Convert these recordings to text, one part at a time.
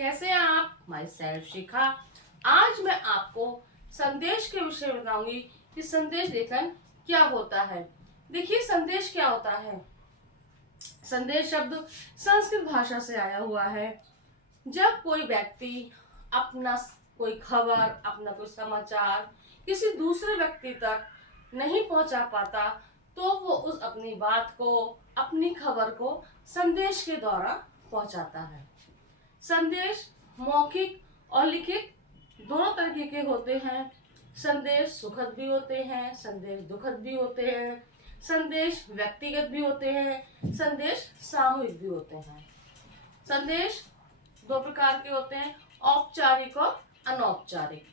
कैसे हैं आप? माई सेल्फ शिखा। आज मैं आपको संदेश के विषय में बताऊंगी कि संदेश लेखन क्या होता है। देखिए, संदेश क्या होता है। संदेश शब्द संस्कृत भाषा से आया हुआ है। जब कोई व्यक्ति अपना कोई खबर, अपना कोई समाचार किसी दूसरे व्यक्ति तक नहीं पहुंचा पाता, तो वो उस अपनी बात को, अपनी खबर को संदेश के द्वारा पहुंचाता है। संदेश मौखिक और लिखित दोनों तरीके के होते हैं। संदेश सुखद भी होते हैं, संदेश दुखद भी होते हैं, संदेश व्यक्तिगत भी होते हैं, संदेश सामूहिक भी होते हैं। संदेश दो प्रकार के होते हैं, औपचारिक और अनौपचारिक।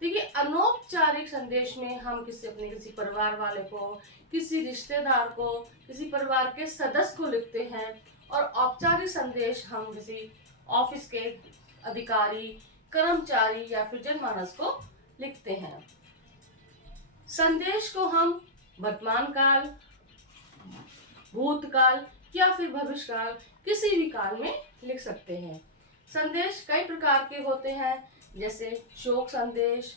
देखिए, अनौपचारिक संदेश में हम किसी परिवार वाले को, किसी रिश्तेदार को, किसी परिवार के सदस्य को लिखते हैं। और औपचारिक संदेश हम किसी ऑफिस के अधिकारी, कर्मचारी या फिर जनमानस को लिखते हैं। संदेश को हम वर्तमान काल, भूतकाल या फिर भविष्यकाल किसी भी काल में लिख सकते हैं। संदेश कई प्रकार के होते हैं, जैसे शोक संदेश,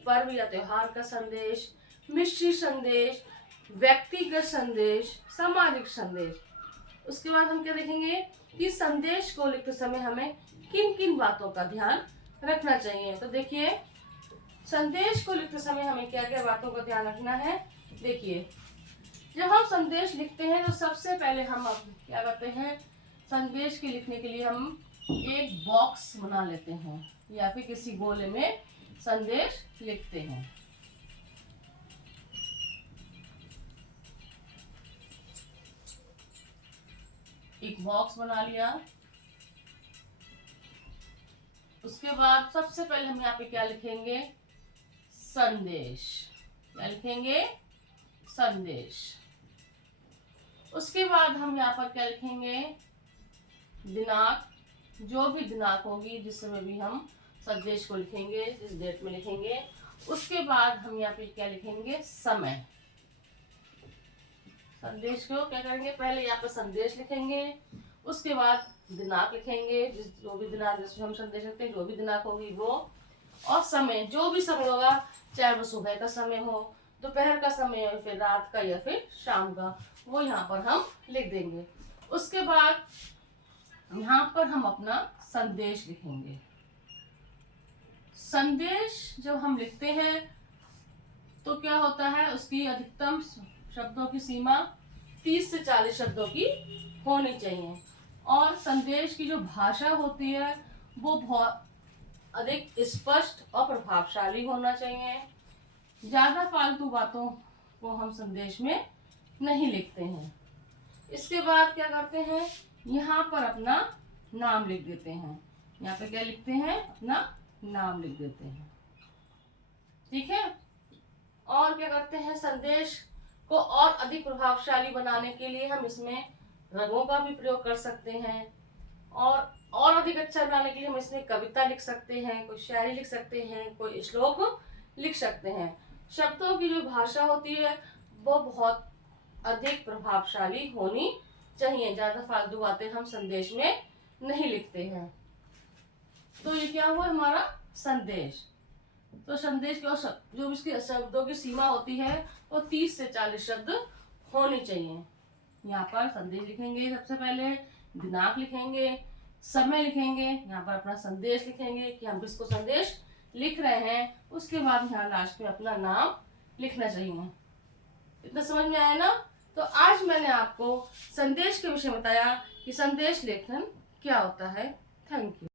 पर्व या त्योहार का संदेश, मिश्रित संदेश, व्यक्तिगत संदेश, सामाजिक संदेश। उसके बाद हम क्या देखेंगे कि संदेश को लिखते समय हमें किन किन बातों का ध्यान रखना चाहिए। तो देखिए, संदेश को लिखते समय हमें क्या क्या बातों का ध्यान रखना है। देखिए, जब हम संदेश लिखते हैं तो सबसे पहले हम क्या करते हैं, संदेश के लिखने के लिए हम एक बॉक्स बना लेते हैं या फिर किसी गोले में संदेश लिखते हैं। एक बॉक्स बना लिया। उसके बाद सबसे पहले हम यहाँ पे क्या लिखेंगे, संदेश। क्या लिखेंगे, संदेश। उसके बाद हम यहाँ पर क्या लिखेंगे, दिनांक। जो भी दिनांक होगी जिस समय भी हम संदेश को लिखेंगे, जिस डेट में लिखेंगे। उसके बाद हम यहाँ पे क्या लिखेंगे, समय। संदेश को क्या करेंगे, पहले यहाँ पर संदेश लिखेंगे, उसके बाद दिनांक लिखेंगे, जो भी दिनांक जिसमें हम संदेश लिखते हैं, जो भी दिनांक होगी वो, और समय, जो भी समय होगा, चाहे वो सुबह का समय हो, दोपहर का समय हो, फिर रात का या फिर शाम का, वो यहाँ पर हम लिख देंगे। उसके बाद यहाँ पर हम अपना संदेश लिखेंगे। संदेश जब हम लिखते हैं तो क्या होता है, उसकी अधिकतम शब्दों की सीमा 30 से 40 शब्दों की होनी चाहिए। और संदेश की जो भाषा होती है वो बहुत अधिक स्पष्ट और प्रभावशाली होना चाहिए। ज़्यादा फालतू बातों को हम संदेश में नहीं लिखते हैं। इसके बाद क्या करते हैं, यहाँ पर अपना नाम लिख देते हैं। यहाँ पे क्या लिखते हैं, अपना नाम लिख देते हैं। ठीक है। और क्या करते हैं, संदेश को और अधिक प्रभावशाली बनाने के लिए हम इसमें रंगों का भी प्रयोग कर सकते हैं। और अधिक अच्छा बनाने के लिए हम इसमें कविता लिख सकते हैं, कोई शायरी लिख सकते हैं, कोई श्लोक लिख सकते हैं। शब्दों की जो भाषा होती है वो बहुत अधिक प्रभावशाली होनी चाहिए। ज़्यादा फालतू बातें हम संदेश में नहीं लिखते हैं। तो ये क्या हुआ, हमारा संदेश। तो संदेश के जो इसके शब्दों की सीमा होती है वो 30 से 40 शब्द होनी चाहिए। यहाँ पर संदेश लिखेंगे, सबसे पहले दिनांक लिखेंगे, समय लिखेंगे, यहाँ पर अपना संदेश लिखेंगे कि हम किसको संदेश लिख रहे हैं। उसके बाद यहाँ लास्ट में अपना नाम लिखना चाहिए। इतना समझ में आया ना। तो आज मैंने आपको संदेश के विषय में बताया कि संदेश लेखन क्या होता है। Thank you.